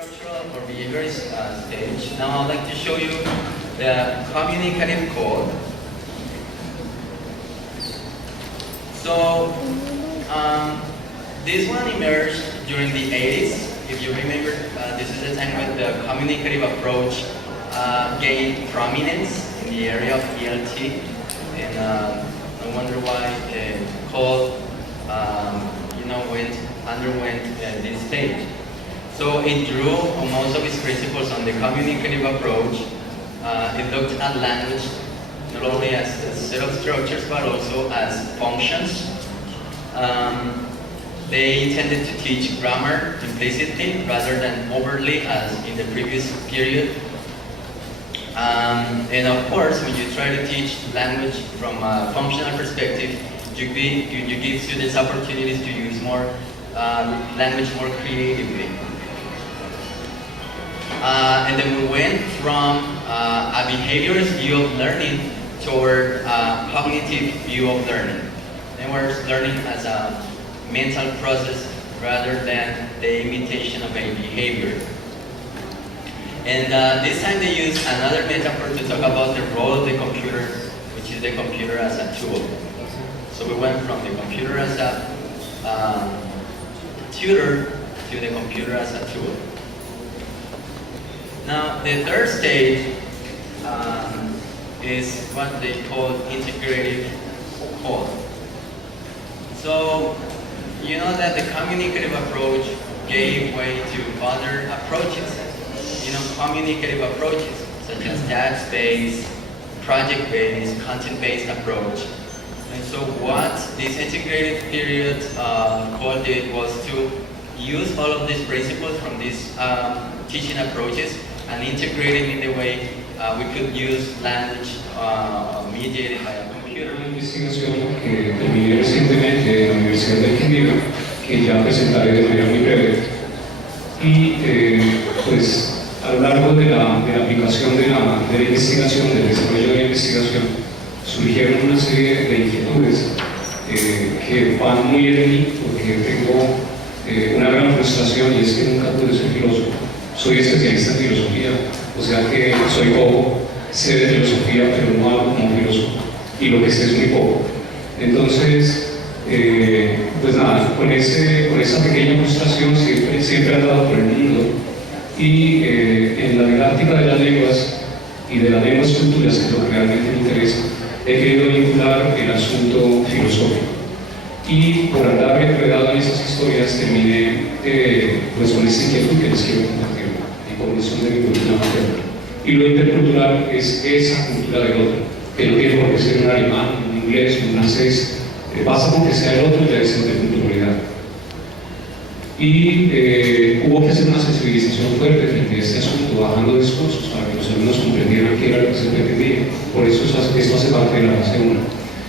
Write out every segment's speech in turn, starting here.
structural or behavior stage. Now I'd like to show you the communicative code. So this one emerged during the 80s. If you remember, this is the time when the communicative approach gained prominence in the area of ELT, and I wonder why code underwent this stage. So it drew most of its principles on the communicative approach. It looked at language not only as a set of structures but also as functions. They tended to teach grammar implicitly rather than overtly as in the previous period. And of course, when you try to teach language from a functional perspective, you give students opportunities to use more language more creatively. And then we went from a behaviorist view of learning toward a cognitive view of learning. And we're learning as a mental process rather than the imitation of a behavior. And this time they used another metaphor to talk about the role of the computer, which is the computer as a tool. So we went from the computer as a tutor to the computer as a tool. Now the third stage is what they call integrative code. So you know that the communicative approach gave way to other approaches. Communicative approaches such as task-based, project-based, content-based approach. And so what this integrated period called it was to use all of these principles from these teaching approaches and integrate it in the way we could use language mediated by a computer. Una investigación que terminé recientemente en la Universidad del Quindío, que ya presentaré de manera muy breve. Y pues a lo largo de la aplicación de la investigación, del desarrollo de la investigación, surgieron una serie de inquietudes que van muy en mí, porque tengo una gran frustración, y es que nunca pude ser filósofo. Soy especialista en filosofía, o sea que soy poco, sé de filosofía, pero no hablo como filósofo, y lo que sé es muy poco. Entonces, pues nada, con esa pequeña frustración siempre he andado por el mundo, y en la didáctica de las lenguas y de las lenguas culturas, que es lo que realmente me interesa, he querido vincular el asunto filosófico. Y por andar enredado en esas historias terminé pues con esta inquietud que les quiero compartir, mi condición de mi cultura materna. Y lo intercultural es esa cultura del otro, que no tiene por qué ser un alemán, un inglés, un francés, basta con que sea el otro y debe ser de culturalidad. Y hubo que hacer una sensibilización fuerte frente a este asunto, bajando discursos para que los alumnos comprendieran qué era lo que se pretendía. Por eso esto hace parte de la fase 1.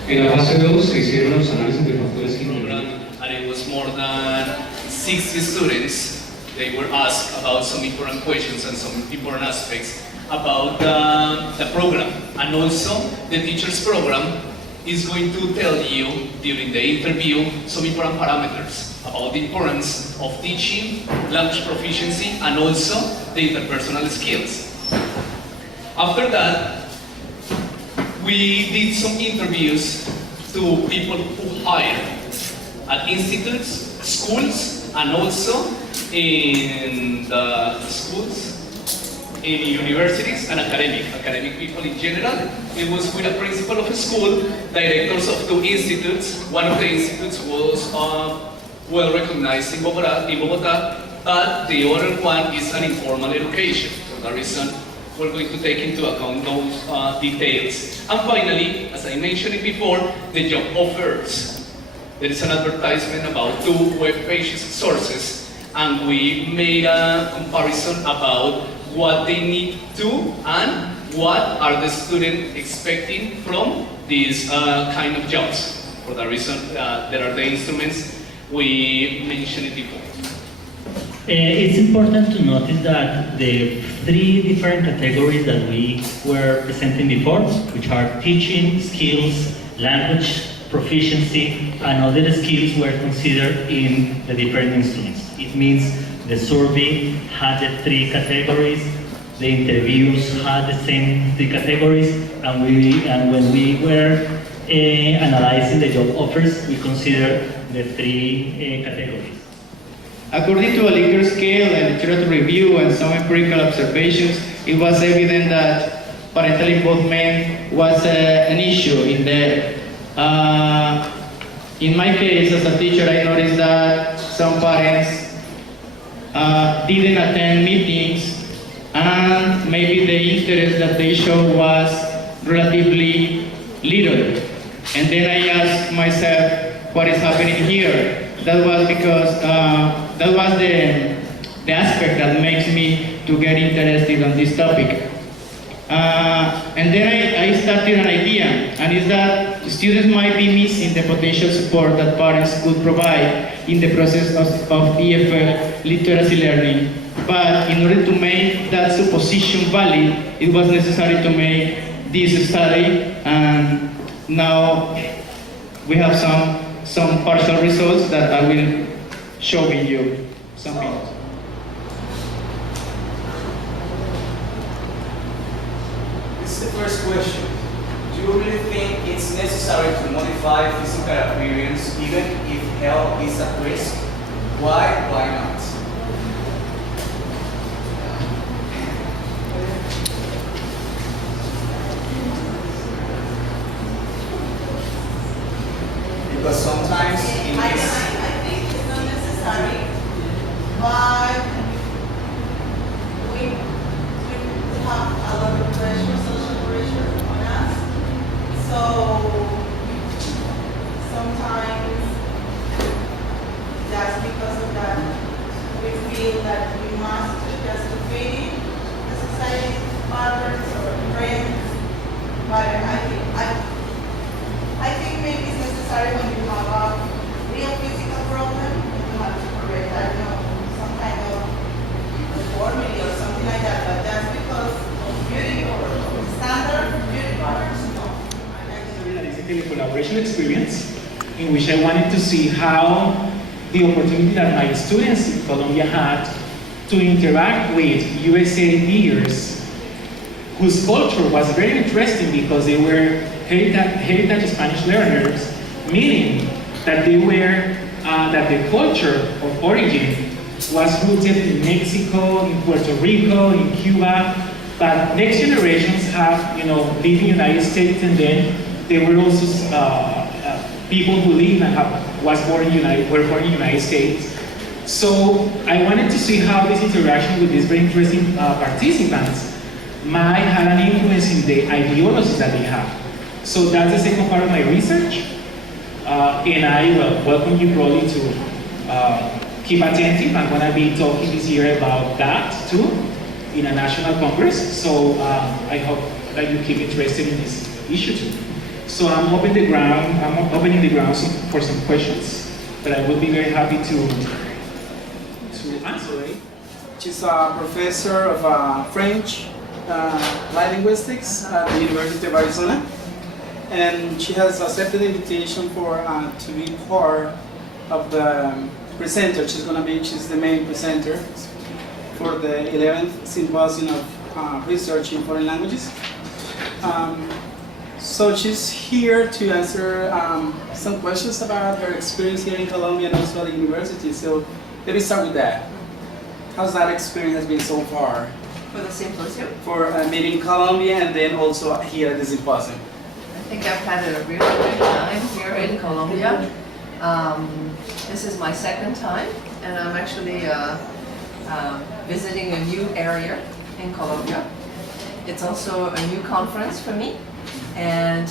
En la fase 2 se hicieron los análisis de factores program, and it was more than 60 students. They were asked about some important questions and some important aspects about the program. And also, the teacher's program is going to tell you during the interview some important parameters about the importance of teaching, language proficiency, and also the interpersonal skills. After that, we did some interviews to people who hire at institutes, schools, and also in the schools, in universities, and academic people in general. It was with a principal of a school, directors of 2 institutes. One of the institutes was well recognized in Bogota, but the other one is an informal education. For that reason, we're going to take into account those details. And finally, as I mentioned it before, the job offers. There is an advertisement about 2 web pages sources, and we made a comparison about what they need to and what are the students expecting from these kind of jobs. For that reason, there are the instruments we mentioned it before. It's important to notice that the 3 different categories that we were presenting before, which are teaching skills, language proficiency, and other skills, were considered in the different instruments. It means The survey had the 3 categories. The interviews had the same 3 categories, and when we were analyzing the job offers, we considered the 3 categories. According to a Likert scale and literature review and some empirical observations, it was evident that parental involvement was an issue in there. In my case, as a teacher, I noticed that some parents didn't attend meetings, and maybe the interest that they showed was relatively little. And then I asked myself, what is happening here? That was because that was the aspect that makes me to get interested on this topic. And then I started an idea, and it's that students might be missing the potential support that parents could provide in the process of EFL literacy learning. But in order to make that supposition valid, it was necessary to make this study, and now we have some partial results that I will show you some minutes. This is the first question. Do you really think it's necessary to modify physical appearance even if health is at risk? Why? Why not? Because sometimes in I this... think it's not necessary, but we have a lot of pressure, social pressure on us. So sometimes that's because of that we feel that we must just fit in the society patterns or trends. But I think maybe it's necessary when you have a real physical problem, you have to correct, I don't know, some kind of deformity or something like that, but that's because of beauty or standard beauty patterns, no. It's a collaboration experience in which I wanted to see how the opportunity that my students in Colombia had to interact with USA leaders whose culture was very interesting because they were heritage Spanish learners, meaning that they were that the culture of origin was rooted in Mexico, in Puerto Rico, in Cuba, but next generations have lived in the United States, and then there were also people who lived and were born in the United States. So I wanted to see how this interaction with these very interesting participants might have an influence in the ideologies that they have. So that's the second part of my research, and I welcome you probably to keep attentive. I'm going to be talking this year about that too in a national congress, so I hope that you keep interested in this issue too. So I'm opening the ground for some questions, but I will be very happy to answer it. She's a professor of French Light Linguistics at the University of Arizona, and she has accepted the invitation to be part of the presenter. She's the main presenter for the 11th Symposium of Research in Foreign Languages. So she's here to answer some questions about her experience here in Colombia and also at the university. So let me start with that. How's that experience been so far? For the symposium? For meeting in Colombia and then also here at the symposium. I think I've had a really good time here in Colombia. This is my second time, and I'm actually visiting a new area in Colombia. It's also a new conference for me, and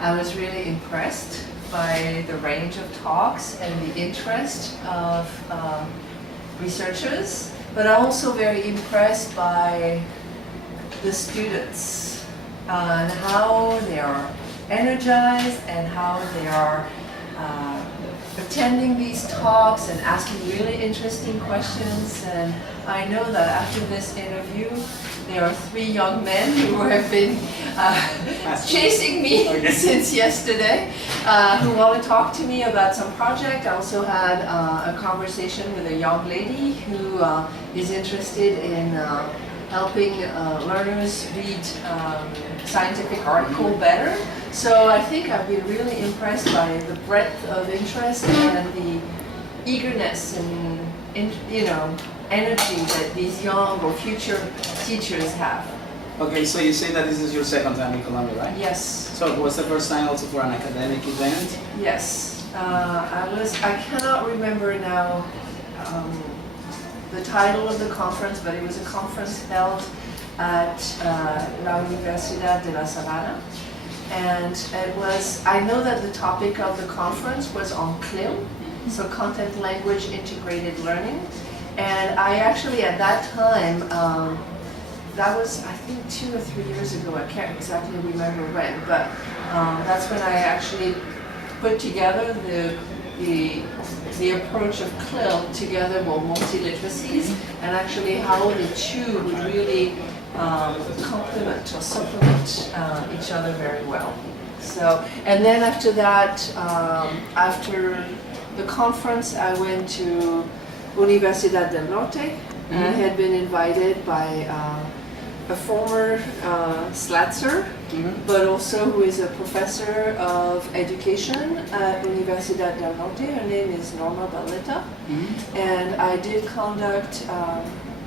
I was really impressed by the range of talks and the interest of researchers, but I'm also very impressed by the students and how they are energized and how they are attending these talks and asking really interesting questions. And I know that after this interview, there are 3 young men who have been chasing me since yesterday, who want to talk to me about some project. I also had a conversation with a young lady who is interested in helping learners read scientific article better. So I think I've been really impressed by the breadth of interest and the eagerness and energy that these young or future teachers have. Okay, so you say that this is your second time in Colombia, right? Yes. So it was the first time also for an academic event? Yes. I cannot remember now the title of the conference, but it was a conference held at La Universidad de La Sabana. And it was, I know that the topic of the conference was on CLIL, so Content Language Integrated Learning. And I actually, at that time, that was, I think, 2 or 3 years ago, I can't exactly remember when, but that's when I actually put together the approach of CLIL together with multiliteracies, and actually how the two would really complement or supplement each other very well. So, and then after that, after the conference, I went to Universidad del Norte. I had been invited by a former Slatzer, but also who is a professor of education at Universidad del Norte. Her name is Norma Baleta. And I did conduct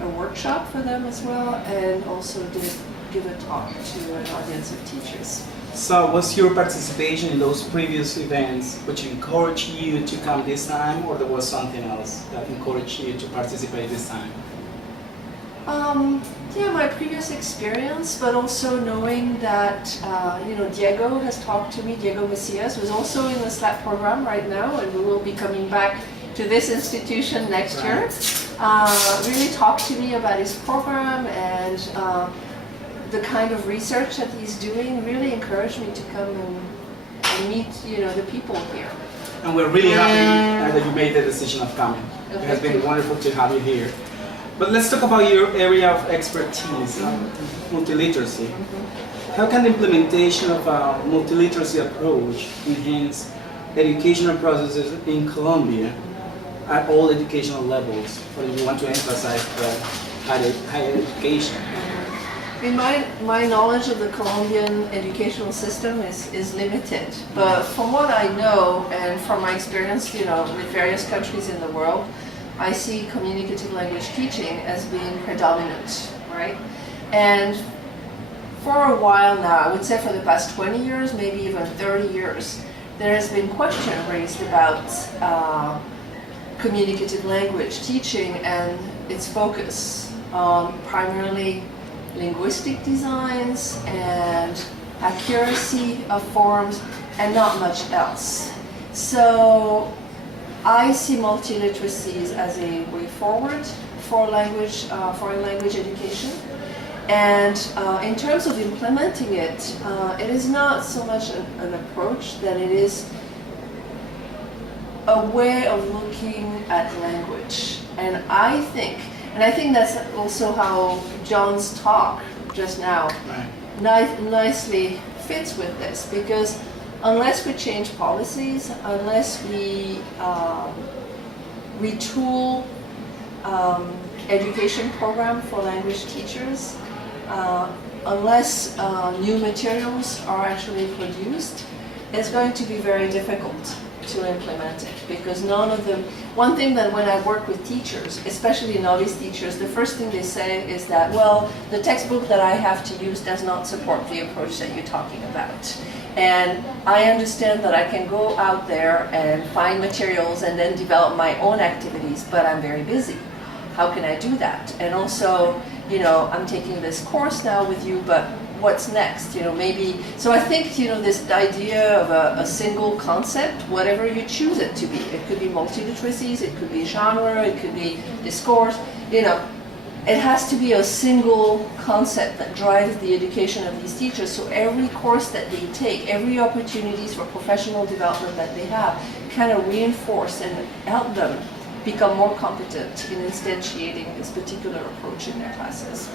a workshop for them as well, and also did give a talk to an audience of teachers. So was your participation in those previous events which encouraged you to come this time, or there was something else that encouraged you to participate this time? Yeah, my previous experience, but also knowing that, Diego has talked to me, Diego Macias, who's also in the SLAP program right now, and we will be coming back to this institution next year, really talked to me about his program and the kind of research that he's doing. Really encouraged me to come and meet, the people here. And we're really happy that you made the decision of coming. It has been wonderful to have you here. But let's talk about your area of expertise, multiliteracy. How can the implementation of a multiliteracy approach enhance educational processes in Colombia at all educational levels? Or do you want to emphasize the higher education? My knowledge of the Colombian educational system is limited, but from what I know and from my experience, with various countries in the world, I see communicative language teaching as being predominant, right? And for a while now, I would say for the past 20 years, maybe even 30 years, there has been question raised about communicative language teaching and its focus on primarily linguistic designs and accuracy of forms and not much else. So I see multiliteracies as a way forward for foreign language education. And in terms of implementing it, it is not so much an approach that it is a way of looking at language. And I think that's also how John's talk just now nicely fits with this, because unless we change policies, unless we retool education program for language teachers, unless new materials are actually produced, it's going to be very difficult to implement it, because none of them, one thing that when I work with teachers, especially novice teachers, the first thing they say is that, well, the textbook that I have to use does not support the approach that you're talking about. And I understand that I can go out there and find materials and then develop my own activities, but I'm very busy. How can I do that? And also, I'm taking this course now with you, but what's next? Maybe, so I think, this idea of a single concept, whatever you choose it to be, it could be multiliteracies, it could be genre, it could be discourse, it has to be a single concept that drives the education of these teachers. So every course that they take, every opportunities for professional development that they have, kind of reinforce and help them become more competent in instantiating this particular approach in their classes.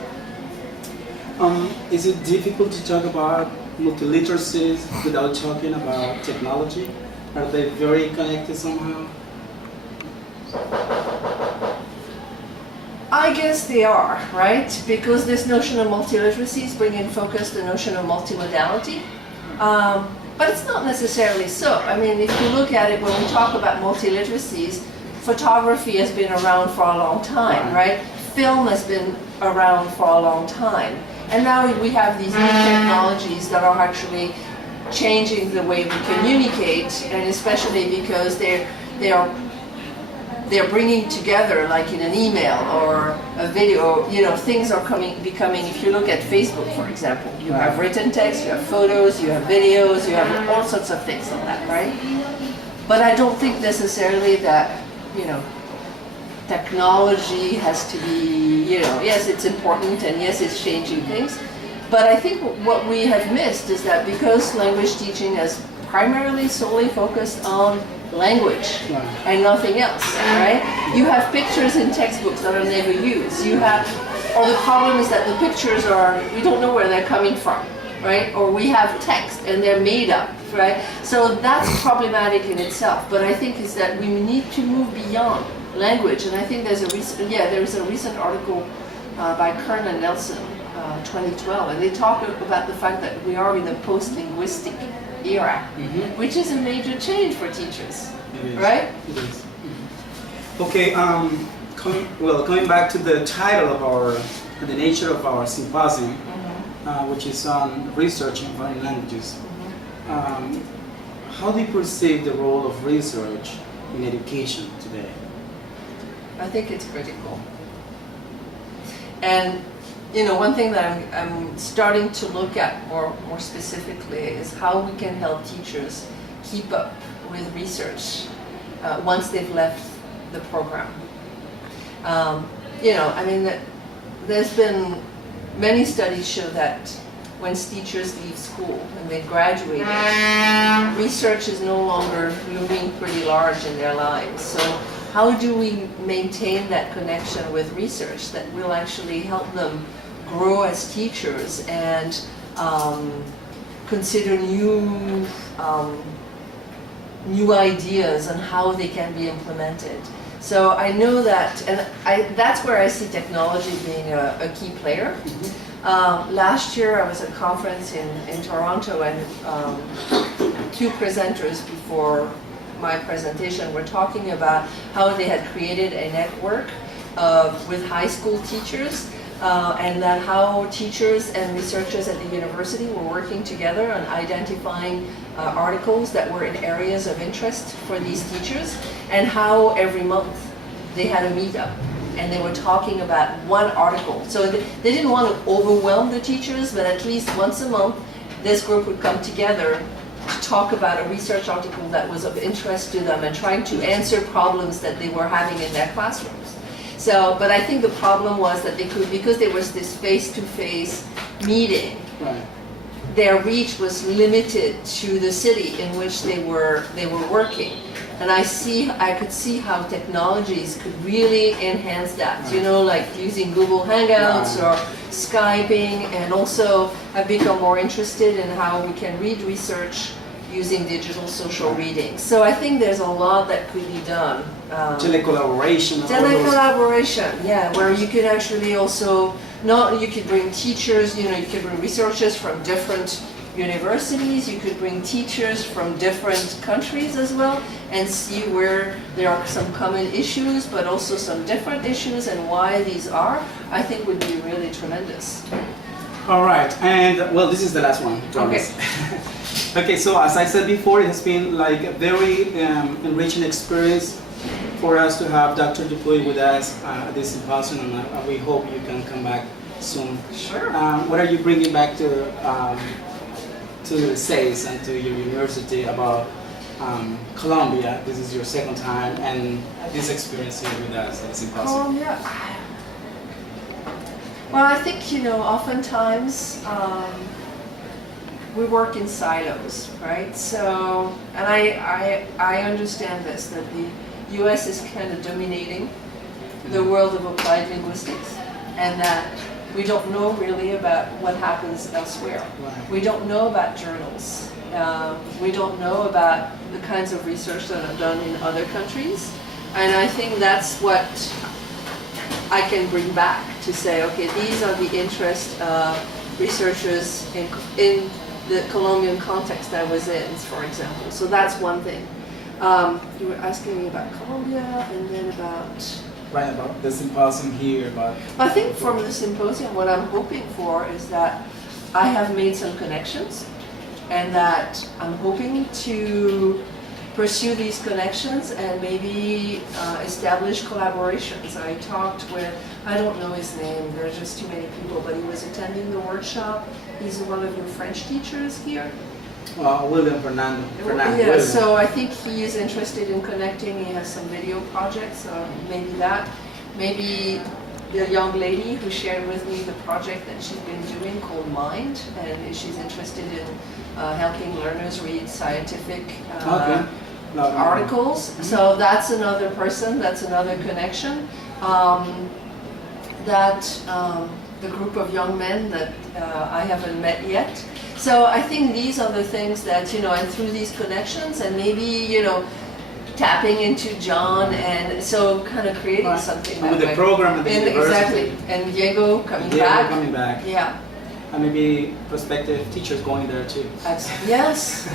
Is it difficult to talk about multiliteracies without talking about technology? Are they very connected somehow? I guess they are, right? Because this notion of multiliteracies bring in focus the notion of multimodality. But it's not necessarily so. I mean, if you look at it, when we talk about multiliteracies, photography has been around for a long time, right? Film has been around for a long time. And now we have these new technologies that are actually changing the way we communicate, and especially because they're bringing together, like in an email or a video, you know, things are becoming, if you look at Facebook, for example, you have written text, you have photos, you have videos, you have all sorts of things on that, right? But I don't think necessarily that, you know, technology has to be, you know, yes, it's important and yes, it's changing things. But I think what we have missed is that because language teaching is primarily solely focused on language and nothing else, right? You have pictures in textbooks that are never used. You have, or the problem is that the pictures are, we don't know where they're coming from, right? Or we have text and they're made up, right? So that's problematic in itself. But I think is that we need to move beyond language. And I think there's a recent article by Kern and Nelson, 2012, and they talk about the fact that we are in a post-linguistic era, which is a major change for teachers, right? It is. Okay, coming back to the title of the nature of our symposium, which is on research in foreign languages. How do you perceive the role of research in education today? I think it's critical. And you know, one thing that I'm starting to look at more specifically is how we can help teachers keep up with research once they've left the program. You know, I mean, there's been many studies show that when teachers leave school and they graduate, research is no longer looming pretty large in their lives. So how do we maintain that connection with research that will actually help them grow as teachers and consider new ideas on how they can be implemented. So I know that, and that's where I see technology being a key player. Last year I was at a conference in Toronto, and two presenters before my presentation were talking about how they had created a network with high school teachers, and that how teachers and researchers at the university were working together on identifying articles that were in areas of interest for these teachers, and how every month they had a meetup and they were talking about one article. So they didn't want to overwhelm the teachers, but at least once a month this group would come together to talk about a research article that was of interest to them and trying to answer problems that they were having in their classrooms. So, but I think the problem was that they could, because there was this face-to-face meeting, their reach was limited to the city in which they were working. And I could see how technologies could really enhance that, you know, like using Google Hangouts or Skyping, and also have become more interested in how we can read research using digital social reading. So I think there's a lot that could be done. Telecollaboration. Telecollaboration, yeah, where you could actually also, you could bring teachers, you know, you could bring researchers from different universities, you could bring teachers from different countries as well, and see where there are some common issues, but also some different issues, and why these are, I think would be really tremendous. All right, and well, this is the last one. Okay. Okay, so as I said before, it has been like a very enriching experience for us to have Dr. Dupuy with us at this symposium, and we hope you can come back soon. Sure. What are you bringing back to the States and to your university about Colombia? This is your second time, and this experience here with us at the symposium. Colombia, Well, I think, oftentimes we work in silos, right? So, and I understand this, that the US is kind of dominating the world of applied linguistics, and that we don't know really about what happens elsewhere. We don't know about journals. We don't know about the kinds of research that are done in other countries. And I think that's what I can bring back to say, okay, these are the interest of researchers in the Colombian context I was in, for example. So that's one thing. You were asking me about Colombia and then about... Right, about the symposium here, about... I think from the symposium, what I'm hoping for is that I have made some connections, and that I'm hoping to pursue these connections and maybe establish collaborations. I talked with, I don't know his name, there's just too many people, but he was attending the workshop. He's one of your French teachers here. William Fernando. Yeah, William. so I think he is interested in connecting. He has some video projects, so maybe that. Maybe the young lady who shared with me the project that she's been doing called Mind, and she's interested in helping learners read scientific articles. Mm-hmm. So that's another person, that's another connection. The group of young men that I haven't met yet. So I think these are the things that, and through these connections and maybe, tapping into John, and so kind of creating something that with the way. program at the university. Exactly, and Diego coming back. Yeah. And maybe prospective teachers going there too. Yes.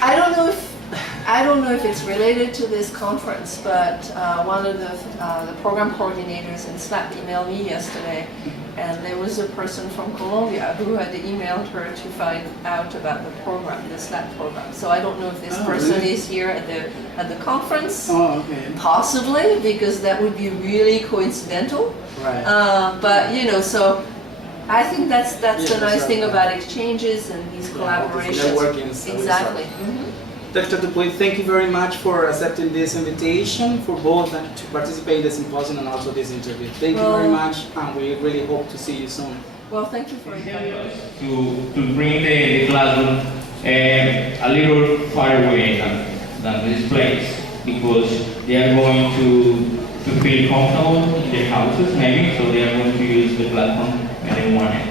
I don't know if it's related to this conference, but one of the program coordinators in SLAP emailed me yesterday, and there was a person from Colombia who had emailed her to find out about the program, the SLAP program. So I don't know if this person really? is here at the conference. Oh, okay. Possibly, because that would be really coincidental. Right. But so I think that's the nice thing right. about exchanges and these collaborations. Networking. Exactly. Mm-hmm. Dr. Dupuy, thank you very much for accepting this invitation for both to participate in the symposium and also this interview. Thank you very much, and we really hope to see you soon. Well, thank you for inviting us. To bring the classroom a little far away than this place, because they are going to feel comfortable in their houses maybe, so they are going to use the platform when they want it.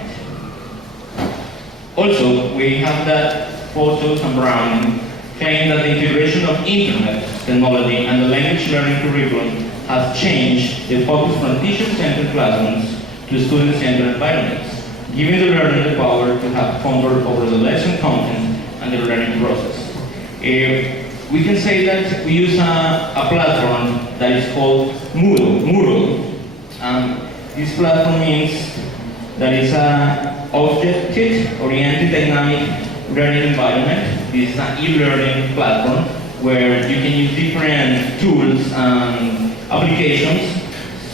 Also, we have that photos and branding claim that the integration of internet technology and the language learning curriculum has changed the focus from teacher-centered classrooms to student-centered environments, giving the learner the power to have control over the lesson content and the learning process. We can say that we use a platform that is called Moodle. This platform means that it's an object-oriented dynamic learning environment. This is an e-learning platform where you can use different tools and applications.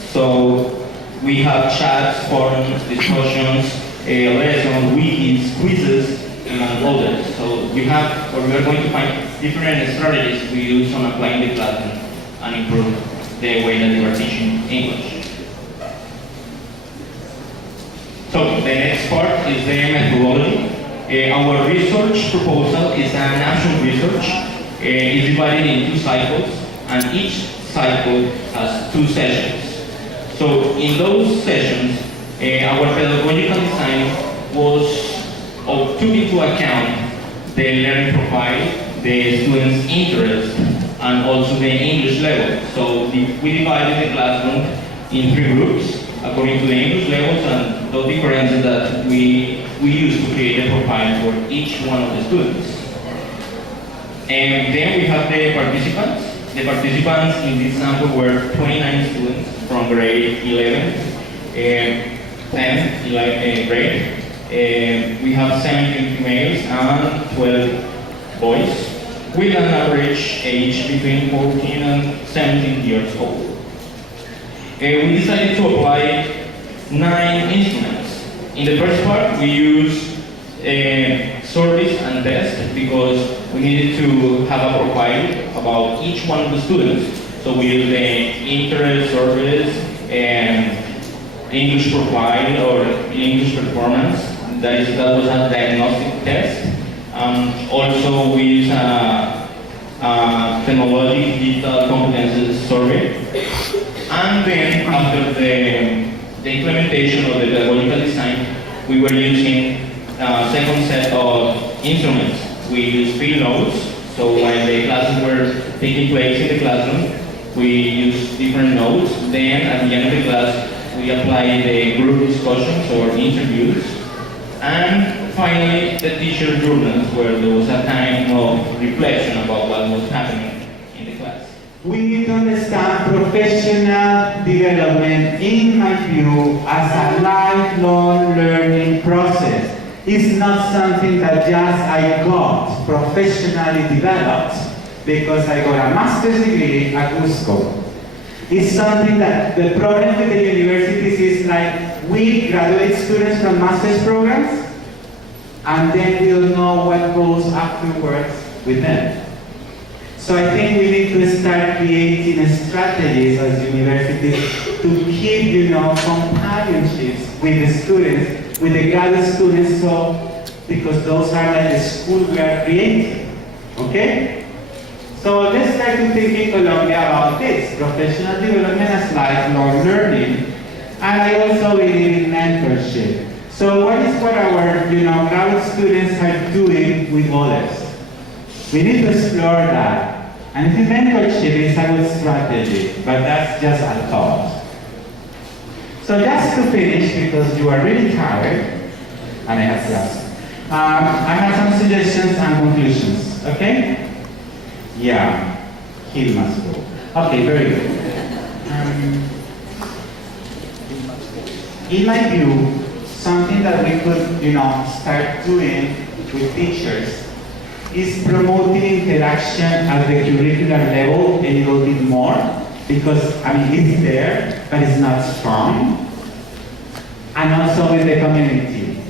So we have chats, forums, discussions, lessons, wikis, quizzes, and others. So we are going to find different strategies we use on applying the platform and improve the way that we are teaching English. So the next part is the methodology. Our research proposal is an action research. It's divided in 2 cycles, and each cycle has 2 sessions. So in those sessions, our pedagogical design took into account the learning profile, the students' interest, and also the English level. So we divided the classroom in 3 groups according to the English levels and the differences that we use to create a profile for each one of the students. And then we have the participants. The participants in this sample were 29 students from grade 11, 10, 11 grade. We have 17 females and 12 boys, with an average age between 14 and 17 years old. We decided to apply 9 instruments. In the first part, we used surveys and tests because we needed to have a profile about each one of the students. So we used the interest surveys and English profile or English performance. That was a diagnostic test. Also, we use a technology digital competences survey. And then after the implementation of the pedagogical design, we were using a second set of instruments. We used field notes, so while the classes were taking place in the classroom, we used different notes. Then at the end of the class, we applied the group discussions or interviews. And finally, the teacher journals, where there was a time of reflection about what was happening in the class. We need to understand professional development, in my view, as a lifelong learning process. It's not something that just I got professionally developed because I got a master's degree at Cusco. It's something that the problem with the universities is like we graduate students from master's programs and then we don't know what goes afterwards with them. So I think we need to start creating strategies as universities to keep, companionships with the students, with the graduate students, because those are like the school we are creating, okay? So let's try to think in Colombia about this, professional development as lifelong learning, and I also believe in mentorship. So what is what our, graduate students are doing with others? We need to explore that. And the mentorship is a good strategy, but that's just a thought. So just to finish, because you are really tired, and I have class, I have some suggestions and conclusions, okay? Yeah, he must go. Okay, very good. In my view, something that we could, start doing with teachers is promoting interaction at the curricular level a little bit more, because it's there, but it's not strong. And also with the community.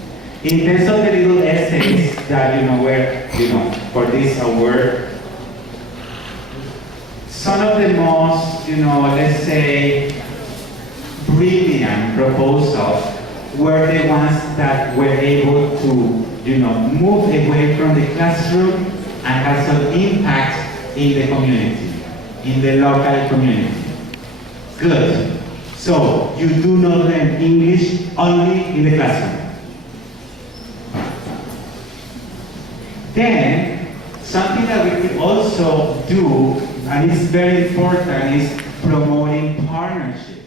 In terms of the little essays that, where, for this award, some of the most, let's say, brilliant proposals were the ones that were able to move away from the classroom and have some impact in the community, in the local community. Good. So, you do not learn English only in the classroom. Then, something that we could also do, and it's very important, is promoting partnerships.